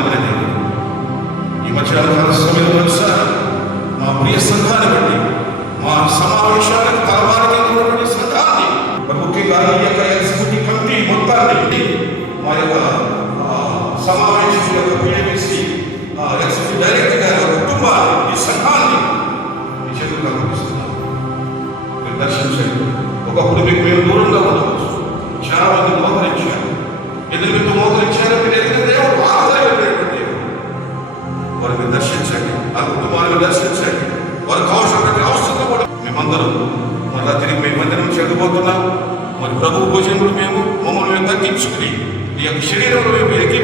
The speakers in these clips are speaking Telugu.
నమ్మదగిన దేవుడు. ఈ మధ్యాహ్న సమయంలో సార్ మా ప్రియ సంఘాన్ని బట్టి, మా సమావేశాలకు తలవారికి ఉన్నటువంటి సంఘాన్ని, ముఖ్యంగా ఈ యొక్క ఎగ్జిక్యూటివ్ కమిటీ మొత్తాన్ని, మా యొక్క సమావేశం యొక్క పిఎంసి ఎగ్జిక్యూటివ్ డైరెక్టర్ గారి కుటుంబాన్ని, ఈ సంఘాన్ని మీ చేతులకు అర్పిస్తున్నాను. మీరు దర్శించండి. ఒకప్పుడు మీకు మేము దూరంగా ఉండవచ్చు. చాలా మంది మోకరించారు. ఎదురు మీకు మోకరించారు. మీరు ఎదురు దేవుడు ఆధారపడేటువంటి వారిని దర్శించండి. ఆ కుటుంబాన్ని దర్శించండి. వారికి అవసరమైన అవసరం కూడా మేమందరం మళ్ళా తిరిగి మేము మందిరం చెందబోతున్నాం. మరి ప్రభు భోజనములు మేము మమ్మల్ని తగ్గించుకుని ఈ యొక్క శరీరంలో మేము ఎక్కి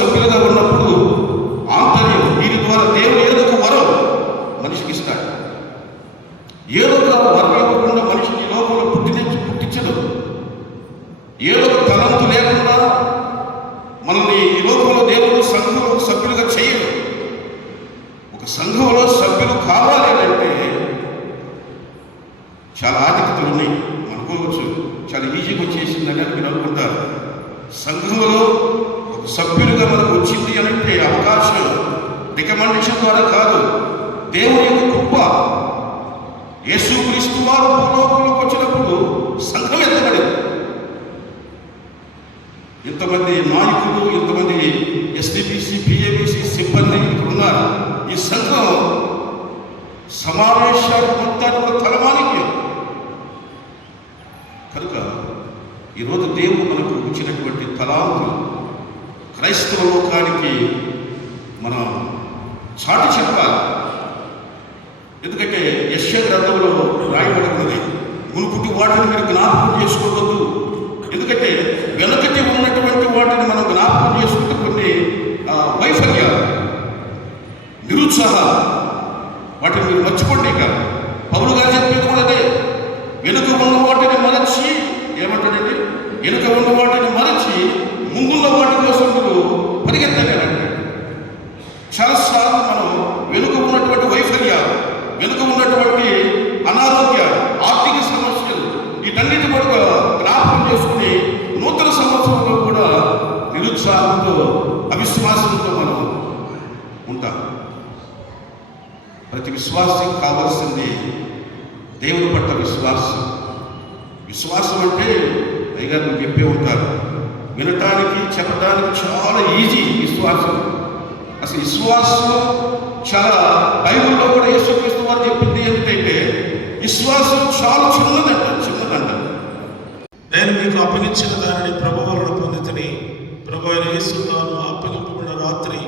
సభ్యులుగా ఉన్నప్పుడు ఆంతర్యం దీని ద్వారా దేవుడు ఏదో ఒక వరం మనిషికి ఇస్తాడు. ఏదో ఒక వరం ఇవ్వకుండా మనిషిని లోపల పుట్టించదు. ఏదో ఒక తలంతు లేకుండా మనల్ని ఈ లోకంలో దేవుడు సంఘంలో సభ్యులుగా చేయడు. ఒక సంఘంలో సభ్యులు కావాలి అంటే చాలా ఆధిక్యతలు ఉన్నాయి. అనుకోవచ్చు చాలా ఈజీగా వచ్చేసిందని మీరు అనుకుంటారు. సంఘంలో ఒక సభ్యులుగా మనకు వచ్చింది అంటే అవకాశం రికమెండేషన్ ద్వారా కాదు, దేవుని యొక్క కృప. యేసుక్రీస్తు వారు భూలోకంలోకి వచ్చినప్పుడు సంఘం ఎత్తబడింది. ఇంతమంది నాయకులు, ఇంతమంది ఎస్డిబిసి, పిఏబిసి సిబ్బంది ఇక్కడ ఉన్నారు. ఈ సంఘం సమావేశాలు మొత్తానికి తలమానికి. కనుక ఈరోజు దేవుడు మనకు ఇచ్చినటువంటి తలాంతులు క్రైస్తవ లోకానికి మనం చాటి చెప్పాలి. ఎందుకంటే యెషయా గ్రంథంలో రాయబడినది, మునుపుటి వాటిని మీరు జ్ఞాపకం చేసుకోవద్దు. ఎందుకంటే వెనుకటి ఉన్నటువంటి వాటిని మనం జ్ఞాపకం చేసుకుంటే కొన్ని వైఫల్యాలు, నిరుత్సాహాలు, వాటిని మీరు మర్చిపోండి. ఇక పౌలు గారు చెప్పేది కూడా అదే. వెనుక ఉన్న వాటిని మరచి, ఏమంటాడండి, వెనుక ఉన్న వాటిని మరచి ముందున్న వాటి కోసం మీరు పరిగెత్తలేనండి. చాలాసార్లు మనం వెనుక ఉన్నటువంటి వైఫల్యాలు, వెనుక ఉన్నటువంటి అనారోగ్యాలు, ఆర్థిక సమస్యలు, వీటన్నిటి కూడా జ్ఞాపకం చేసుకుని నూతన సంవత్సరంలో కూడా నిరుత్సాహంతో, అవిశ్వాసంతో మనం ఉంటాం. ప్రతి విశ్వాసం కావాల్సింది దేవుని పట్ల విశ్వాసం. విశ్వాసం అంటే పైగా నువ్వు చెప్పే ఉంటారు, వినటానికి చెప్పడానికి చాలా ఈజీ విశ్వాసం. అసలు విశ్వాసం చాలా బైబిల్లో కూడా యేసుక్రీస్తు వారు చెప్పింది ఏమిటంటే విశ్వాసం చాలా చిన్నదంట. నేను మీకు అప్పగించిన దానిని ప్రభు వలన పొందితిని. ప్రభు అయిన యేసు తాను అప్పగింపబడిన రాత్రి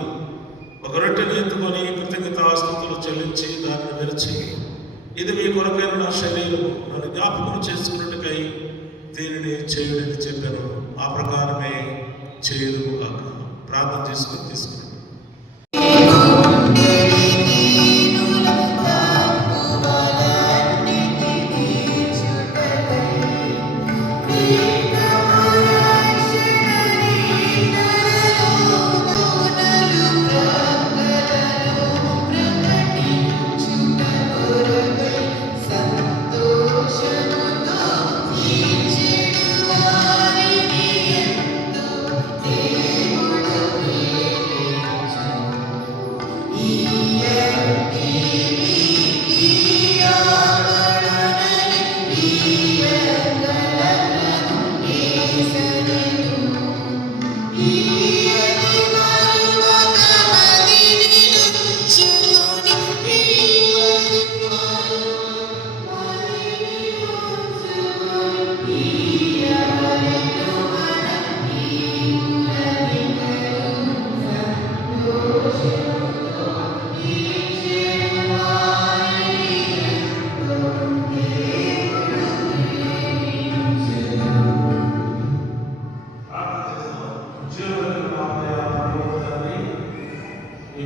ఒక రొట్టెని ఎత్తుకొని కృతజ్ఞతాస్తుతులు చెల్లించి దానిని విరిచి, ఇది మీ కొరకైన నా శరీరం, నన్ను జ్ఞాపకం చేసుకున్నట్టుకై దీనిని చేయుడని చెప్పాను. ఆ ప్రకారమే చేయదు కాక. ప్రార్థన చేసుకుని తీసుకుని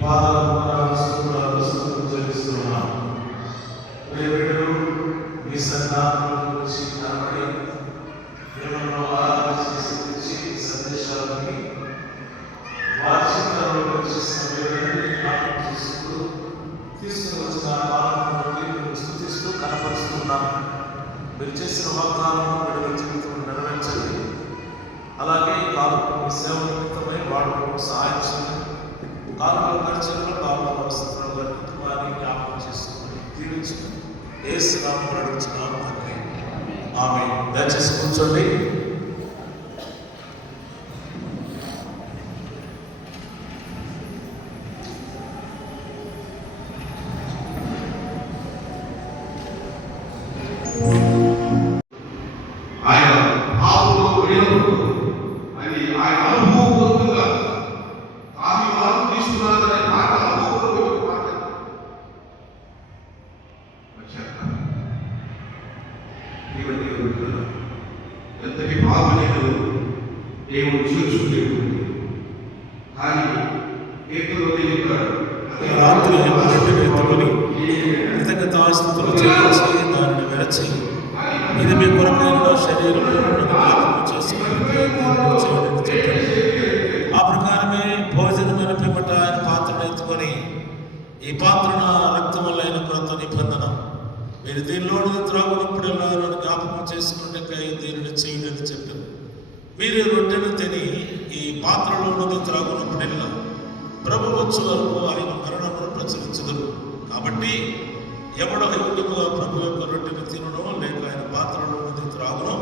పాదాలను చెల్లిస్తున్నాం. ప్రియమిత్రుడు మీ సన్నిధానంలో వచ్చి కనబడి మిమ్మల్ని ఆరాధన చేసి సందేశాలని వార్షికంలో వచ్చి జ్ఞాపకం చేసుకుంటూ తీసుకుని వచ్చిన కాలం బట్టి స్తుతిస్తూ కనపరుస్తున్నాం. మీరు చేసిన వాగ్దానం విడుదల జీవితం నెరవేర్చండి. అలాగే కాలం మీ సేవ నిమిత్తమై వాడుకు సహాయం చేయండి. కాలంలో ఖర్చులను కాలంలో వస్తున్న వారిని జ్ఞాపకం చేసుకుని జీవించుకుని యేసు నామములో అడుగుచున్నాం తండ్రి. ఆమేన్. దయచేసి కూర్చోండి. ఆయన పాపంలో పోయినప్పుడు అది ఆయన అనుభవపూర్వకంగా తాను వారు తీసుకున్నారనే మాట అనుభవపూర్వక మాట ఎంతటి పాపనేది దేవుడు చూసుకుంటే కానీ రాత్రి ఎత్తుకొని కృతజ్ఞతాస్తుతులు చెల్లించి దానిని విరచి ఇది మీ కొరకైన శరీరంలో ఆ ప్రకారమే భోజనం అనిపిమట ఆయన పాత్రను ఎత్తుకొని ఈ పాత్ర నా రక్తం వల్ల అయిన క్రొత్త నిబంధన మీరు దీనిలోని త్రాగునప్పుడల్లా నన్ను జ్ఞాపకం చేసుకుంటే దీనిని చేయండి చెప్పారు. మీరు రొట్టెను తిని ఈ పాత్రలో ఉన్నది త్రాగునప్పుడల్లా ప్రభు వచ్చు వరకు ఆయన మరణమును ప్రచురించదురు. కాబట్టి ఎవడో అయోగ్యముగా ప్రభు యొక్క రొట్టెను తినడో లేక ఆయన పాత్రలో ఉన్నది త్రాగునో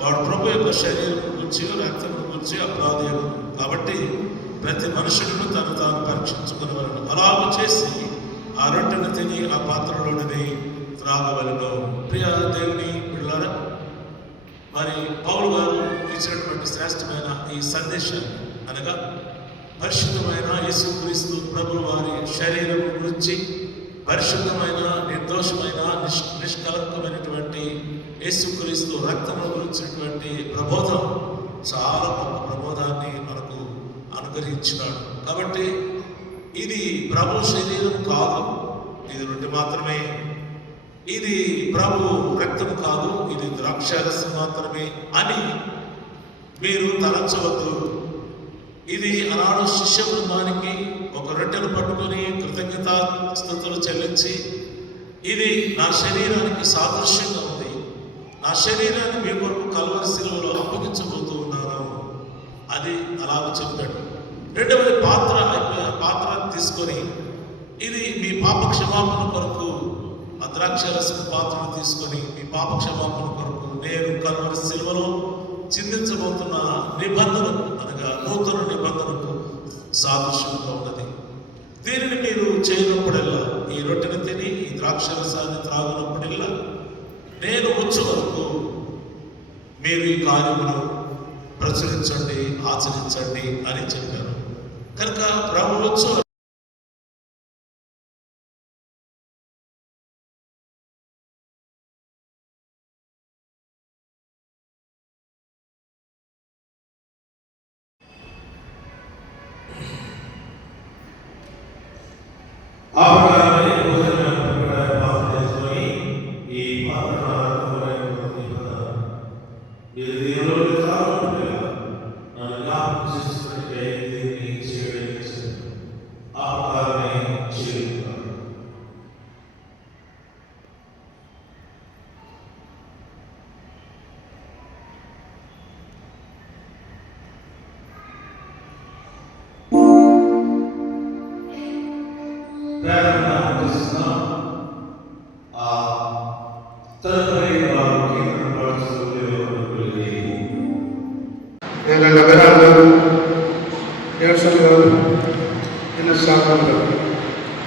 వాడు ప్రభు యొక్క శరీరం గురించి రక్తం గురించి అపరాధం. కాబట్టి ప్రతి మనుషులను తాను పరీక్షించుకునేవారు అలాగ చేసి ఆ రొట్టెను తిని ఆ పాత్రలోనిది త్రాగవలను. ప్రియ దేవుని పిల్లలారా, మరి పౌలు గారు ఇచ్చినటువంటి శ్రేష్టమైన ఈ సందేశాన్ని అనగా పరిశుద్ధమైన యేసుక్రీస్తు ప్రభు వారి శరీరం గురించి పరిశుద్ధమైన నిర్దోషమైన నిష్కలంకమైనటువంటి యేసుక్రీస్తు రక్తము గురించినటువంటి ప్రబోధం చాలా గొప్ప ప్రబోధాన్ని మనకు అనుగ్రహించినాడు. కాబట్టి ఇది ప్రభు శరీరం కాదు, ఇది రొట్టె మాత్రమే. ఇది ప్రభు రక్తం కాదు, ఇది ద్రాక్షారసం మాత్రమే అని మీరు తలంచవద్దు. ఇది ఆనాడు శిష్య బృందానికి ఒక రొట్టెను పట్టుకొని కృతజ్ఞతాస్తుతులు చెల్లించి ఇది నా శరీరానికి సాదృశ్యంగా ఉంది, నా శరీరాన్ని మీ కొరకు కల్వరి శిలువలో అప్పగించబోతూ ఉన్నాను అది అలాగ చెప్పాడు. రెండవది పాత్ర తీసుకొని ఇది మీ పాప క్షమాపణ కొరకు ఆ ద్రాక్షరసం పాత్రను తీసుకొని మీ పాప క్షమాపణ కొరకు నేను కల్వరి శిలువలో చిందించబోతున్న నిబంధనకు అనగా నూతన నిబంధనకు సాదృశ్యంగా ఉన్నది. దీనిని మీరు చేయనప్పుడల్లా, ఈ రొట్టెను తిని ఈ ద్రాక్షరసాన్ని త్రాగినప్పుడల్లా నేను వచ్చే వరకు మీరు ఈ కార్యమును ప్రచురించండి, ఆచరించండి అని చెప్పారు. కనుక ప్రభు వచ్చు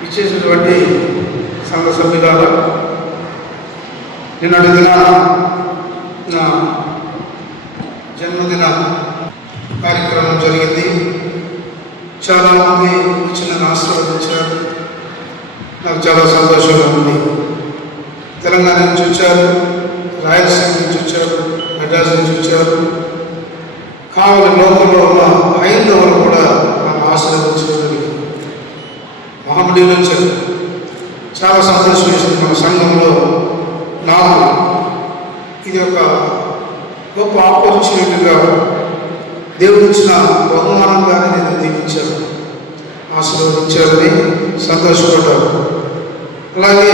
ఇచ్చేసినటువంటి సంఘ సభ్యులారా, నిన్నటి దినాన నా జన్మదిన కార్యక్రమం జరిగింది. చాలామంది వచ్చి నన్ను ఆశీర్వదించారు. నాకు చాలా సంతోషంగా ఉంది. తెలంగాణ నుంచి వచ్చారు, రాయలసీమ నుంచి వచ్చారు, మెడ్రాస్ నుంచి వచ్చారు. కావలి లోకంలో ఉన్న హైందవులు కూడా నాకు ఆశీర్వదించడానికి కమిటీలు వచ్చారు. చాలా సంతోషం వేసింది. మన సంఘంలో నాకు ఇది ఒక గొప్ప ఆపర్చునిటీగా దేవుడు ఇచ్చిన బహుమానంగానే నేను దీవించాను, ఆశీర్వదించాలని సంతోషపడ్డాను. అలాగే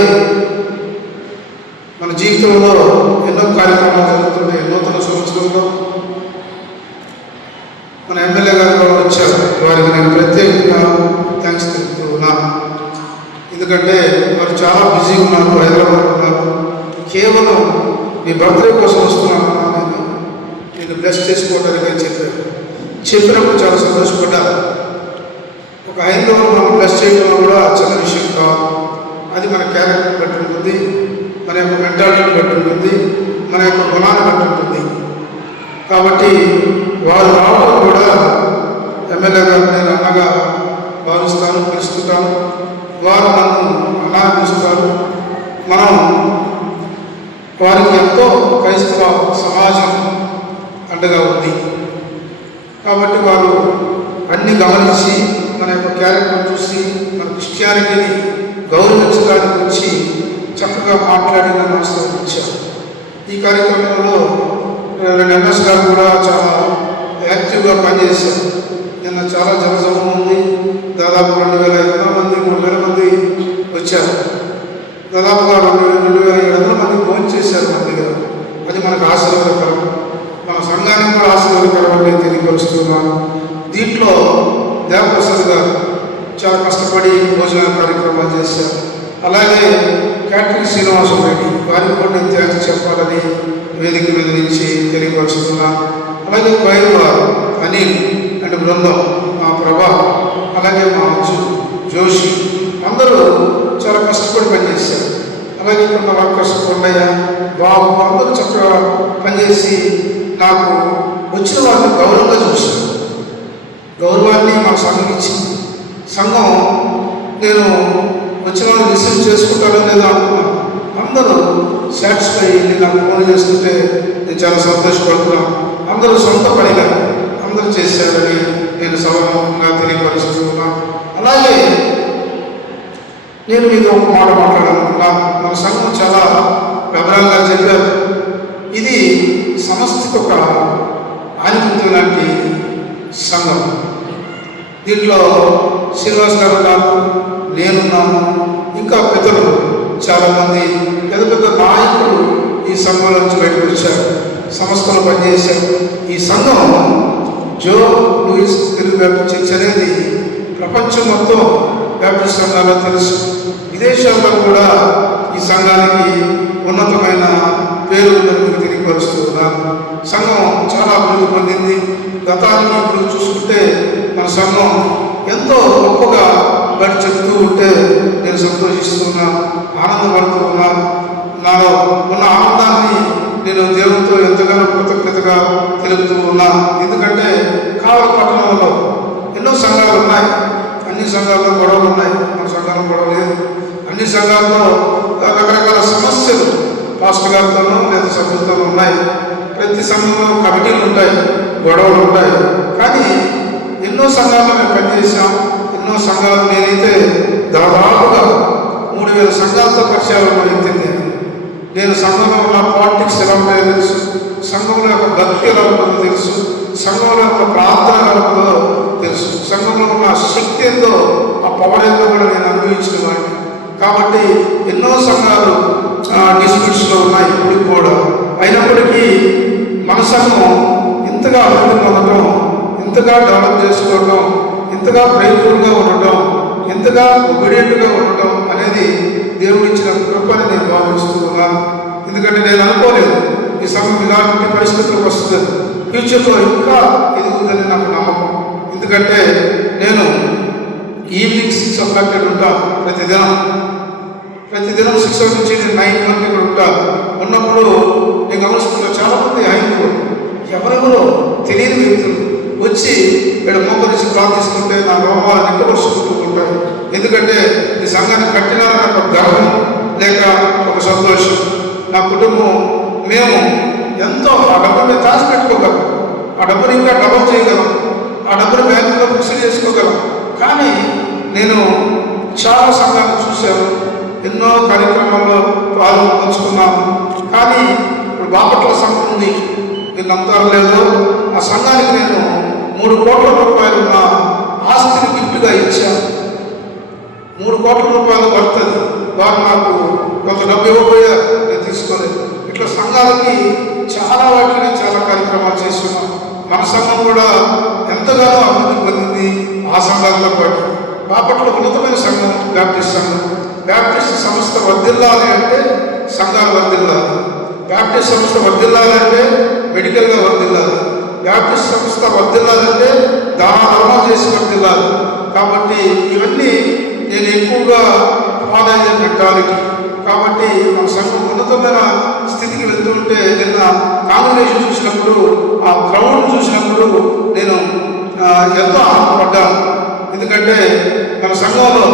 మన జీవితంలో ఎన్నో కార్యక్రమాలు జరుగుతున్నాయి. నూతన సంవత్సరంలో మన ఎమ్మెల్యే గారు కూడా వచ్చారు. వారికి నేను ప్రత్యేకంగా థ్యాంక్స్ తెలుపుతూ ఉన్నాను. ఎందుకంటే వారు చాలా బిజీగా ఉన్నారు, హైదరాబాద్ ఉన్నారు. కేవలం మీ బర్త్డే కోసం వస్తున్నాను, నేను బ్లెస్ చేసుకోవడానికి అని చెప్పినప్పుడు చాలా సంతోషపడ్డాను. ఒక హైందవులు మనం బ్లెస్ చేయడం కూడా చిన్న విషయం కాదు. అది మన క్యారెక్టర్ బట్టి ఉంటుంది, మన యొక్క మెంటాలిటీని బట్టి ఉంటుంది, మన యొక్క గుణాన్ని బట్టి ఉంటుంది. కాబట్టి వారు రావడం కూడా ఎమ్మెల్యే గారు నేను అన్నగా భావిస్తాను, పిలుస్తుంటాను. వారు నన్ను అలా పిలుస్తారు. మనం వారికి ఎంతో క్రైస్తవ సమాజం అండగా ఉంది. కాబట్టి వారు అన్ని గమనించి మన యొక్క క్యారెక్టర్ చూసి మన క్రిస్టియానిటీని గౌరవించడానికి వచ్చి చక్కగా మాట్లాడి నన్ను ఆశీర్వదించారు. ఈ కార్యక్రమంలో ఎన్ఎస్ గారు కూడా చాలా యాక్టివ్గా పనిచేశారు. నిన్న చాలా జనసమూహం ఉంది. దాదాపు 2,500 మంది 3,000 మంది వచ్చారు. దాదాపుగా 2,700 మంది భోజనం చేశారు మన దగ్గర. అది మనకు ఆశీర్వాదకరం, మన సంఘానికి కూడా ఆశీర్వాదకరం అని నేను తెలియపరుస్తున్నాను. దీంట్లో దేవప్రసాద్ గారు చాలా కష్టపడి భోజన కార్యక్రమాలు చేశారు. అలాగే క్యాటరింగ్ శ్రీనివాసం రెడ్డి వారికి కూడా నేను థ్యాంక్స్ చెప్పాలని వేదిక మీద నుంచి తెలియపరుస్తున్నాను. అలాగే బయలు అనిల్ అండ్ బృందం, మా ప్రభా, అలాగే మా జోషి అందరూ చాలా కష్టపడి పనిచేశారు. అలాగే ఇక్కడ మా వర్కర్స్ కొండయ్య బాబు అందరూ చక్కగా పనిచేసి నాకు వచ్చిన వారిని గౌరవంగా చూశారు. గౌరవాన్ని మా సంఘం ఇచ్చింది. సంఘం నేను వచ్చిన వాళ్ళు రిసీవ్ చేసుకుంటారో లేదో అనుకున్నాను. అందరూ సాటిస్ఫై అయ్యి నాకు ఫోన్ చేస్తుంటే నేను చాలా సంతోషపడుతున్నాను. అందరూ సొంత పనిగా అందరూ చేశారని నేను సభాముఖంగా తెలియపరుస్తున్నాను. అలాగే నేను మీతో ఒక మాట మాట్లాడాలనుకున్నాను. మన సంఘం చాలా వివరంగా చెప్పారు. ఇది సమష్టికి ఒక ఆధిపత్యం లాంటి సంఘం. దీంట్లో శ్రీనివాస్ గారు ఉన్నారు, నేనున్నాను, ఇంకా పెద్దలు చాలామంది పెద్ద పెద్ద నాయకులు ఈ సంఘం నుంచి బయటకు వచ్చారు, సంస్థలు పనిచేశారు. ఈ సంఘం జో లూయిస్ తెలుగు బ్యాప్టిస్ట్ చర్చ్ అనేది ప్రపంచం మొత్తం బ్యాప్టిస్ట్ సంఘాల్లో తెలుసు. విదేశాల్లో కూడా ఈ సంఘానికి ఉన్నతమైన పేరు తెలియపరుస్తున్నారు. సంఘం చాలా అభివృద్ధి పొందింది. గతానికి ఇప్పుడు చూసుకుంటే మన సంఘం ఎంతో గొప్పగా బయట చెప్తూ ఉంటే నేను సంతోషిస్తున్నాను, ఆనందపడుతూ ఉన్నాను. నాలో ఉన్న ఆనందాన్ని నేను దేవునితో ఎంతగానో కృతజ్ఞతగా తెలుపుతూ ఉన్నాను. ఎందుకంటే కావలి పట్టణంలో ఎన్నో సంఘాలు ఉన్నాయి. అన్ని సంఘాల్లో గొడవలు ఉన్నాయి, మన సంఘాల్లో గొడవ లేదు. అన్ని సంఘాల్లో రకరకాల సమస్యలు పాస్టర్ గారితోనూ లేదా సభ్యులతోనూ ఉన్నాయి. ప్రతి సంఘంలో కమిటీలు ఉంటాయి, గొడవలు ఉంటాయి. కానీ ఎన్నో సంఘాల్లో మేము పనిచేసాం. ఎన్నో సంఘాలు నేనైతే దాదాపుగా 3,000 సంఘాలతో పరిచయాలు వ్యక్తిని. నేను సంఘంలో ఉన్న పాలిటిక్స్ ఎలా ఉంటాయో తెలుసు, సంఘంలో యొక్క భక్తి ఎలా ఉంటుందో తెలుసు, సంఘంలో యొక్క ప్రార్థన ఎలా ఉంటుందో తెలుసు, సంఘంలో ఉన్న శక్తి ఏందో ఆ పవర్ ఏందో కూడా నేను అనుభవించిన వాడిని. కాబట్టి ఎన్నో సంఘాలు డిస్ప్యూట్స్లో ఉన్నాయి ఇప్పుడు కూడా. అయినప్పటికీ మన సంఘం ఇంతగా అభివృద్ధి పొందడం, ఇంతగా డెవలప్ చేసుకోవడం, ఇంతగా ప్రేమగా ఉండటం, ఇంతగా ఒబీడియంట్గా ఉండటం అనేది దేవుడు ఇచ్చిన కృపని నేను భావిస్తూ ఉన్నాను. ఎందుకంటే నేను అనుకోలేదు ఈ సంఘం ఇలాంటి పరిస్థితులకు వస్తుంది, ఫ్యూచర్లో ఇంకా ఎదుగుతుందని నాకు నమ్మకం. ఎందుకంటే నేను ఈవినింగ్ 6 o'clock ఉంటాను ప్రతిదినం 6 నుంచి నేను 9 వరకు ఇక్కడ ఉంటాను. ఉన్నప్పుడు నేను గమనిస్తున్నా చాలామంది హైందవులు ఎవరెవరో తెలియని వ్యక్తులు వచ్చి ఇక్కడ మోకరించి ప్రార్థిస్తుంటే నా రోమాలు నిక్కబరుచుకుంటూ ఉంటాయి. ఎందుకంటే ఈ సంఘాన్ని కట్టినారని ఒక గర్వం లేక ఒక సంతోషం. నా కుటుంబం మేము ఎంతో ఆ డబ్బుని దాచిపెట్టుకోగలం, ఆ డబ్బుని ఇంకా డబల్ చేయగలం, ఆ డబ్బుని బ్యాంకులో ఫిక్స్ చేసుకోగలం. కానీ నేను చాలా సంఘాలు చూశాము, ఎన్నో కార్యక్రమాల్లో పాల్గొంచుకున్నాము. కానీ ఇప్పుడు బాపట్ల సంఘం ఉంది, మీరు నమ్ముతారో లేదో, ఆ సంఘానికి నేను 3 కోట్ల రూపాయలు ఉన్న ఆస్తిని గిఫ్ట్గా ఇచ్చాను. 3 కోట్ల రూపాయలు పడుతుంది. వారు నాకు కొంత డబ్బు ఇవ్వబోయారు, నేను తీసుకోలేదు. ఇట్లా సంఘాలకి చాలా వాటిని చాలా కార్యక్రమాలు చేస్తున్నాం. మన సంఘం కూడా ఎంతగానో అభివృద్ధి పొందింది. ఆ సంఘాలతో పాటు బాపట్ల ఉన్నతమైన సంఘం బ్యాప్టిస్ట్ సంఘం. బ్యాప్టిస్ట్ సంస్థ వర్ధిల్లాలి అంటే సంఘాలు వర్ధిల్లాలి. బ్యాప్టిస్ట్ సంస్థ వర్ధిల్లాలంటే మెడికల్గా వర్ధిల్లాలి. బ్యాప్టిస్ట్ సంస్థ వర్ధిల్లాలంటే దానం చేసి వర్ధిల్లాలి. కాబట్టి ఇవన్నీ నేను ఎక్కువగా ఫాలో అయ్యే పెట్టాలి. కాబట్టి మన సంఘం ఉన్నతమైన స్థితికి వెళ్తుంటే నిన్న కాంగ్రెగేషన్ చూసినప్పుడు, ఆ క్రౌడ్ చూసినప్పుడు నేను ఎంతో ఆనందపడ్డాను. ఎందుకంటే మన సంఘంలో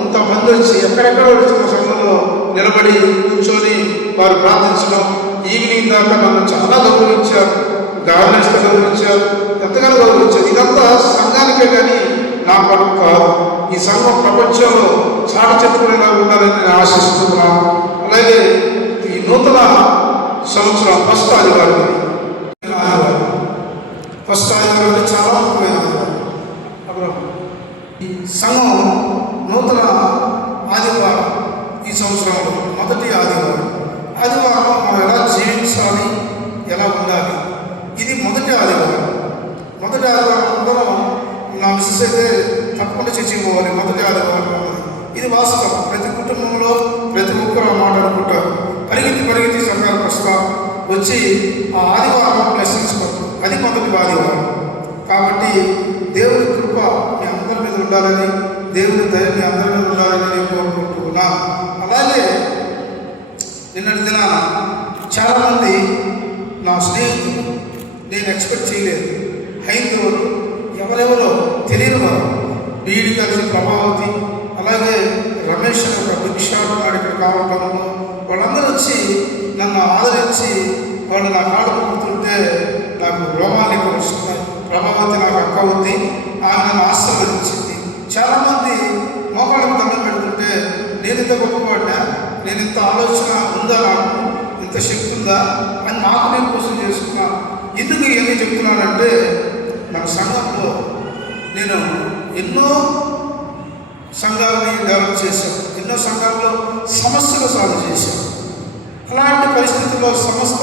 ఇంతమంది వచ్చి ఎక్కడెక్కడ వచ్చి మన సంఘంలో నిలబడి కూర్చొని వారు ప్రార్థించడం, ఈవినింగ్ దాకా నన్ను చాలా గౌరవించారు, గార్డెన్స్తో గౌరవించారు, ఎంతగానో గౌరవించారు. ఇదంతా సంఘానికే కానీ నా పనులు కాదు. ఈ సంఘం ప్రపంచంలో చాటి చెప్పుకునేలా ఉండాలని నేను ఆశిస్తున్నాను. అలాగే ఈ నూతన సంవత్సరం ఫస్ట్ ఆదివారం చాలా ముఖ్యమైన ఆదివారం. ఈ సంఘం నూతన ఆదివారం ఈ సంవత్సరంలో మొదటి ఆదివారం. ఆదివారం మనం ఎలా జీవించాలి, ఎలా ఉండాలి, ఇది మొదటి ఆదివారం. మొదటి ఆదివారం అందరం నా మిస్సెస్ అయితే తప్పకుండా చర్చిపోవాలి. మొదటి ఆదివారం ఉన్నది, ఇది వాస్తవం. ప్రతి కుటుంబంలో ప్రతి ఒక్కరు ఆ మాట అనుకుంటారు. పరిగెత్తి సంఘానికి వస్తాం, వచ్చి ఆ ఆదివారం బ్లెస్సింగ్స్ కొరకు, అది మొదటి ఆదివారం. కాబట్టి దేవుడి కృప మీ అందరి మీద ఉండాలని, దేవుడి దయ మీ అందరి మీద ఉండాలని నేను కోరుకుంటున్నాను. అలాగే నిన్నటి దినాన చాలామంది నా స్నేహితులు, నేను ఎక్స్పెక్ట్ చేయలేదు, హైందవులు ఎవరెవరో తెలియని వారు, బీఈడి కలిసి ప్రభావతి, అలాగే రమేష్ అని ఒక బిగ్ షాట్ వాడు ఇక్కడ కావటంలో వాళ్ళందరూ వచ్చి నన్ను ఆదరించి వాళ్ళు నా కాళ్ళు పుడుతుంటే నాకు రోమాలు ఎక్కువ వస్తున్నాయి. ప్రభావతి నాకు అక్క ఉంది, ఆమె నన్ను ఆశీర్వదించింది. చాలామంది మోకాళ్ళకు దండం పెడుతుంటే నేను ఇంత గొప్పవాడినా, నేను ఇంత ఆలోచన ఉందా, నాకు ఇంత శక్తి ఉందా అని నాకు నేను కోసం చేసుకున్నాను. ఎందుకు ఇవన్నీ చెప్తున్నానంటే మన సంఘంలో నేను ఎన్నో సంఘాలని డెవలప్ చేశాను, ఎన్నో సంఘాల్లో సమస్యలు సాల్వ్ చేశాను. అలాంటి పరిస్థితుల్లో సంస్థ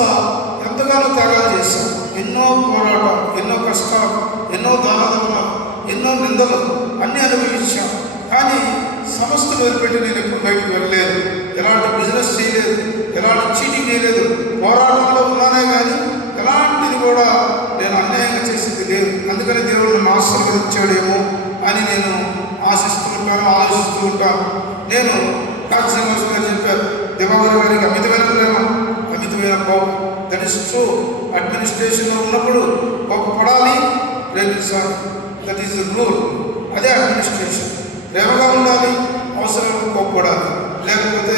ఎంతగానో త్యాగాలు చేశాను. ఎన్నో పోరాటం, ఎన్నో కష్టాలు, ఎన్నో దానధర్మాలు, ఎన్నో నిందలు అన్నీ అనుభవించాను. కానీ సంస్థను వదిలిపెట్టి నేను ఎప్పుడు బయటకు వెళ్ళలేదు, ఎలాంటి బిజినెస్ చేయలేదు, ఎలాంటి చీటింగ్ చేయలేదు. పోరాటంలో ఉన్నానే కానీ ఎలాంటిది కూడా నేను అన్యాయంగా చేసింది లేదు. అందుకని దేవుడు నన్ను ఆశీర్వదించాడేమో అని నేను ఆశిస్తూ ఉంటాను, ఆలోచిస్తూ ఉంటాను. నేను డాక్టర్ శ్రీనివాస్ గారు చెప్పారు, దివాకర్ గారికి అమితమైన ప్రేమ, అమితమైన కోపం. That is true. అడ్మినిస్ట్రేషన్లో ఉన్నప్పుడు కోపపడాలి, ప్రేమించాలి. That is the rule. అదే అడ్మినిస్ట్రేషన్. ప్రేమగా ఉండాలి, అవసరం కోపపడాలి. లేకపోతే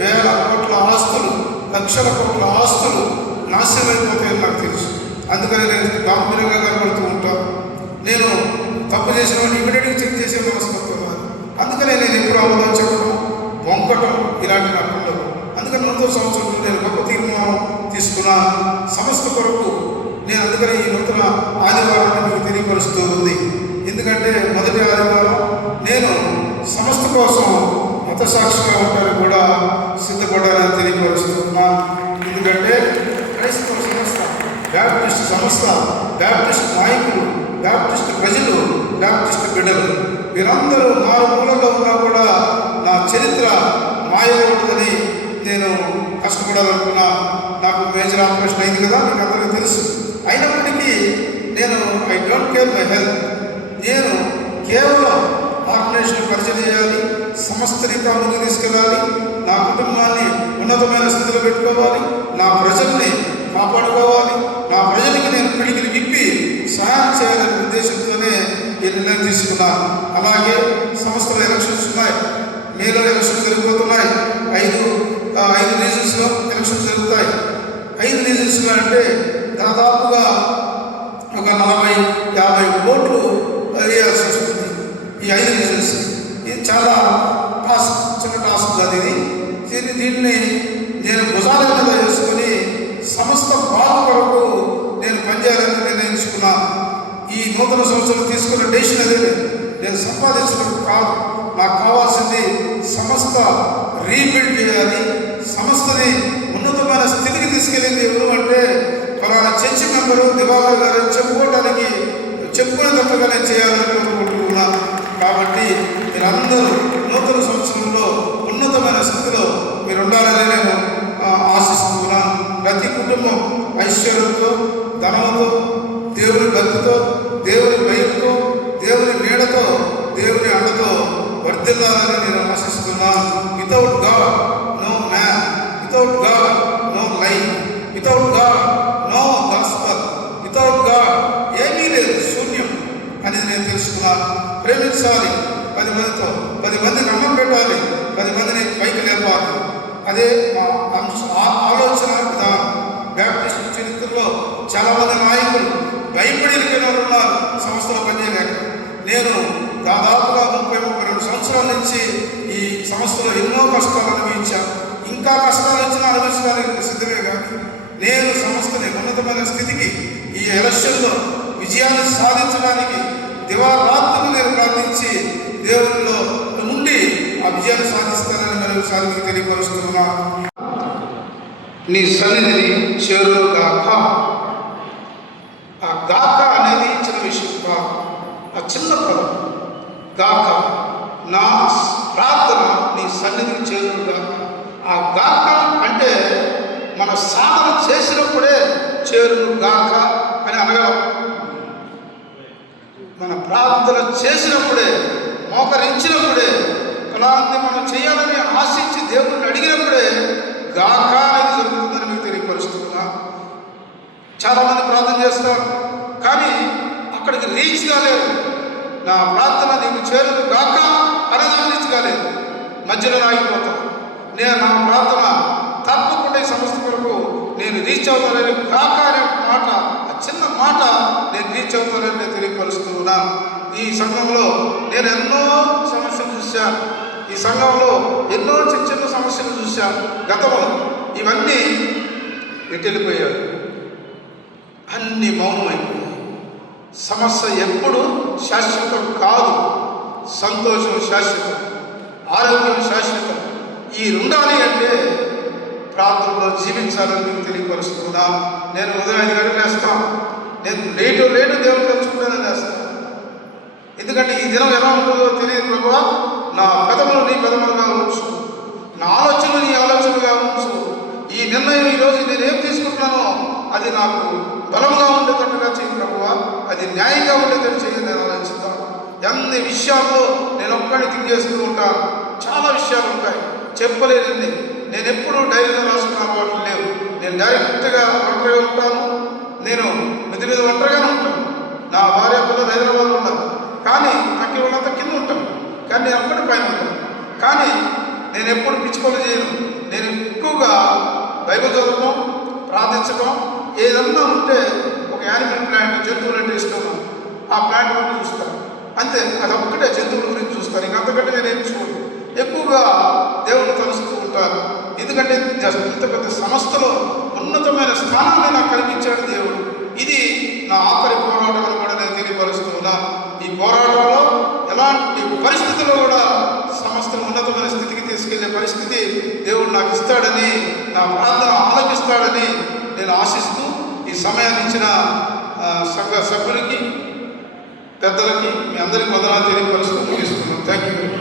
వేల కోట్ల ఆస్తులు, లక్షల కోట్ల ఆస్తులు నాశనమైపోతాయని నాకు తెలుసు. అందుకని నేను గాంభీర్యంగా కనబడుతూ ఉంటాను. నేను తప్పు చేసిన వాడిని ఇమీడియట్గా చెక్ చేసే మనస్తత్వం కాదు. అందుకనే నేను ఎప్పుడు అబద్ధం చెప్పడం, వంకటం ఇలాంటి నాకు ఉండదు. అందుకని నూతన సంవత్సరంలో నేను గొప్ప తీర్మానం తీసుకున్న సంస్థ కొరకు నేను అందుకని ఈ నూతన ఆదివారాన్ని మీకు తెలియపరుస్తూ ఉంది. ఎందుకంటే మొదటి ఆదివారం నేను సంస్థ కోసం మతసాక్షిగా ఉంటాను కూడా సిద్ధపడాలని తెలియపరుస్తున్నాను. ఎందుకంటే క్రైస్తవ సంస్థ, బ్యాప్టిస్ట్ సంస్థ, బ్యాప్టిస్ట్ నాయకులు, బ్యాప్టిస్ట్ ప్రజలు, బ్యాప్టిస్ట్ బిడ్డలు వీరందరూ మారుమూలలో ఉన్నా కూడా నా చరిత్ర మాయకూడదని నేను కష్టపడాలనుకున్నా. నాకు మేజర్ ఆపరేషన్ అయింది కదా, మీకు అందరికీ తెలుసు. అయినప్పటికీ నేను I don't care my health. నేను కేవలం ఆర్గనైజేషన్ పరిచయం చేయాలి, సంస్థని ముందుకు తీసుకెళ్ళాలి, నా కుటుంబాన్ని ఉన్నతమైన స్థితిలో పెట్టుకోవాలి, నా ప్రజల్ని కాపాడుకోవాలి, నా ప్రజలకి నేను పిడికిని విప్పి సహాయం చేయాలనే ఉద్దేశంతోనే ఈ నిర్ణయం తీసుకున్నాను. అలాగే సంస్థలో ఎలక్షన్స్ ఉన్నాయి, మేలో ఎలక్షన్స్ జరిగిపోతున్నాయి. ఐదు రీజన్స్లో ఎలక్షన్స్ జరుగుతాయి. 5 రీజన్స్లో అంటే దాదాపుగా ఒక 40-50 ఓట్లు వేయాల్సి వస్తుంది ఈ 5 రీజన్స్. ఇది చాలా టాస్క్, చిన్న టాస్క్ కాదు ఇది. దీన్ని నేను భుజాల మీద వేసుకొని సమస్త బాగు కొరకు నేను పనిచేయాలని నిర్ణయించుకున్నాను. ఈ నూతన సంవత్సరం తీసుకున్న డెసిషన్ అదే. నేను సంపాదించడం కాదు, నాకు కావాల్సింది సమస్త రీబిల్డ్ చేయాలి. సమస్తని ఉన్నతమైన స్థితికి తీసుకెళ్ళింది ఎవరు అంటే ఫలానా చర్చి మెంబరు దివాకర్ గారు చెప్పుకునే తప్పగా నేను చేయాలని కోరుకుంటున్నాను. కాబట్టి మీరందరూ నూతన సంవత్సరంలో ఉన్నతమైన స్థితిలో మీరు ఉండాలని నేను ఆశిస్తున్నాను. ప్రతి కుటుంబం ఐశ్వర్యంతో, ధనంతో, దేవుని భక్తితో, దేవుని భయంతో, దేవుని నీడతో, దేవుని అండతో వర్ధిల్లాలని నేను ఆశిస్తున్నాను. Without God no man, without God no life, without God no gospel, without God ఏమీ లేదు, శూన్యం అనేది నేను తెలుసుకున్నాను. ప్రేమించాలి, 10 మందితో 10 మందికి అన్నం పెట్టాలి, 10 మందిని పైకి లేపాలి. అదే మా ఆలోచన విధానం. బ్యాప్టిస్ట్ చరిత్రలో చాలామంది నాయకులు భయపడిన ఉన్నారు సంస్థలో పనిచేయలేక. నేను దాదాపుగా 32 సంవత్సరాల నుంచి ఈ సంస్థలో ఎన్నో కష్టాలు అనుభవించాను. ఇంకా కష్టాలు వచ్చినా అనుభవించడానికి సిద్ధమే. కానీ నేను సంస్థని ఉన్నతమైన స్థితికి ఈ ఎలక్షన్లో విజయాన్ని సాధించడానికి దివారాత్రులు నేను ప్రార్థించి దేవునిలో ఉండి ఆ విజయాన్ని సాధిస్తానని మరొకసారి మీకు తెలియపరుస్తున్నా. నీ సన్నిధిని చేరుగాక. ఆ గాక అనేది చిన్న విషయం కాదు, ఆ చిన్న పదం గాక. నా ప్రార్థన నీ సన్నిధిని చేరుగాక. ఆ గాక అంటే మన సాధన చేసినప్పుడే చేరుగాక అని అనగలం. మన ప్రార్థన చేసినప్పుడే, మోకరించినప్పుడే, ఫలాంటి మనం చేయాలని ఆశించి దేవుడిని అడిగినప్పుడే గాక అనేది జరుగుతుందని మీకు తెలియపరుస్తున్నా. చాలామంది ప్రార్థన చేస్తారు కానీ అక్కడికి రీచ్ కాలేదు. నా ప్రార్థన నీకు చేరును గాక అనేదాన్ని రీచ్ కాలేదు, మధ్యలో ఆగిపోతాను. నేను నా ప్రార్థన తప్పకుండా ఈ సమస్య కొరకు నేను రీచ్ అవుతానని గాక అనే మాట, ఆ చిన్న మాట నేను రీచ్ అవుతానని నేను తెలియపరుస్తూ ఉన్నాను. ఈ సంఘంలో నేను ఎన్నో సమస్యలు చూశాను. ఈ సంఘంలో ఎన్నో చిన్న చిన్న సమస్యలు చూశాను గతంలో. ఇవన్నీ వెళ్ళిపోయాడు, అన్ని మౌనమైపోయాయి. సమస్య ఎప్పుడు శాశ్వతం కాదు. సంతోషం శాశ్వతం, ఆరోగ్యం శాశ్వతం. ఈ ఉండాలి అంటే ప్రార్థనలో జీవించాలని మీకు తెలియపరుస్తున్నాను. నేను ఉదయం 5 గంటలకు వేస్తాను. నేను లేటు దేవుడు తెలుసుకుంటానని వేస్తాను. ఎందుకంటే ఈ దినం ఎలా ఉంటుందో తెలియదు ప్రభువా. నా పెదములు నీ పెదములుగా ఉంచు, నా ఆలోచనలు నీ ఆలోచనలుగా ఉంచు. ఈ నిర్ణయం ఈరోజు నేనేం తీసుకుంటున్నానో అది నాకు బలంగా ఉండేటట్టుగా చేయి ప్రభువా. అది న్యాయంగా ఉండేటట్టు చేయి నేను ఆలోచిస్తాను. అన్ని విషయాల్లో నేను ఒక్కడిని థింక్ చేస్తూ ఉంటాను. చాలా విషయాలు ఉంటాయి, చెప్పలేనండి. నేను ఎప్పుడూ డైరీలో రాసుకున్న అలవాట్లు లేవు. నేను డైరెక్ట్గా ఒంటరిగా ఉంటాను. నేను మిది మీద ఒంటరిగానే ఉంటాను. నా భార్య పిల్లలు హైదరాబాద్లో ఉన్నారు, కానీ తక్కి ఉన్నంత కింద ఉంటాను. కానీ నేను ఒక్కడి పైన ఉంటాను. కానీ నేను ఎప్పుడు పిచ్చి పనులు చేయను. నేను ఎక్కువగా బైబిల్ చదవడం, ప్రార్థించడం, ఏదన్నా ఉంటే ఒక యానిమల్ ప్లాంట్, జంతువులు అంటే ఇష్టం, ఆ ప్లాంట్ గురించి చూస్తాను అంతే. అది ఒక్కటే జంతువుల గురించి చూస్తాను. ఇంక అంతకంటే నేనేం చూడను. ఎక్కువగా దేవుని కలుస్తూ ఉంటాను. ఎందుకంటే ఇంత పెద్ద సంస్థలో ఉన్నతమైన స్థానాన్ని నాకు కల్పించాడు దేవుడు. ఇది నా ఆఖరి పోరాటం అని కూడా నేను తెలియపరుస్తూ ఉన్నాను. ఈ పోరాటంలో ఎలాంటి పరిస్థితుల్లో కూడా సంస్థను ఉన్నతమైన స్థితికి తీసుకెళ్లే పరిస్థితి దేవుడు నాకు ఇస్తాడని, నా ప్రార్థన ఆలకిస్తాడని నేను ఆశిస్తూ ఈ సమయాన్ని ఇచ్చిన సంఘ సభ్యులకి, పెద్దలకి, మీ అందరికీ వందనాలు తెలియపరుస్తూ ముగిస్తున్నాను. Thank you.